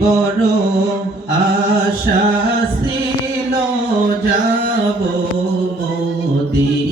বড় আশা ছিল যাব মদিনা।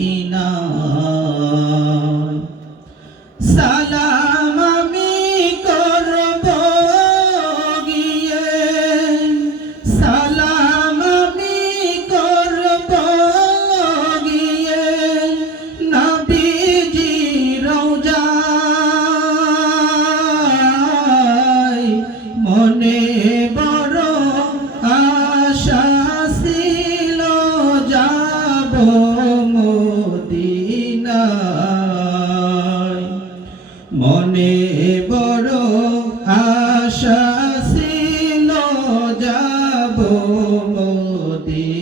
মদিনায় মনে বড় আশা ছিল যাব মদিনায়।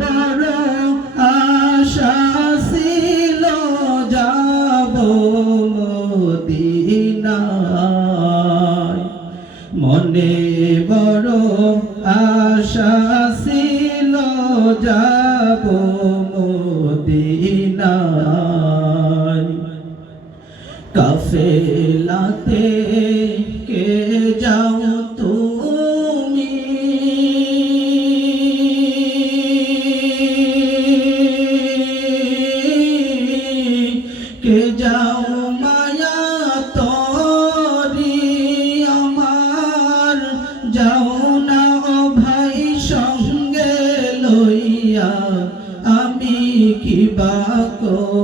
বড় আশা ছিল যাব মদিনায়। মনে বড় আশা ছিল যাব মদিনায়। কাফেলাতে কে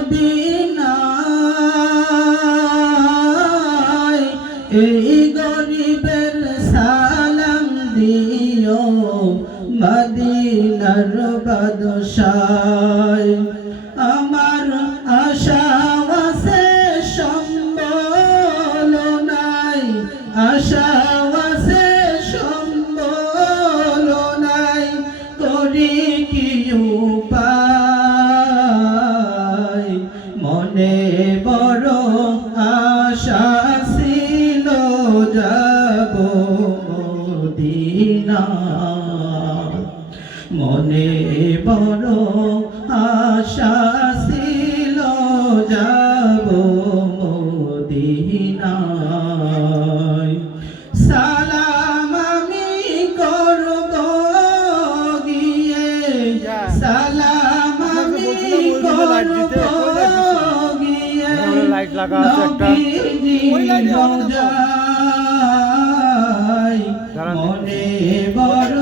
মদিনায় এই গরিবের সালাম দিও মদিনার বাদশায়। আমার আশা আছে সম্বল নাই আশা মনে বড় আশা ছিল যাব মদিনায়। সালাম আমি করব গিয়ে সালাম আমি করব গিয়ে লাইট লাগা আছে একটা। মনে বড়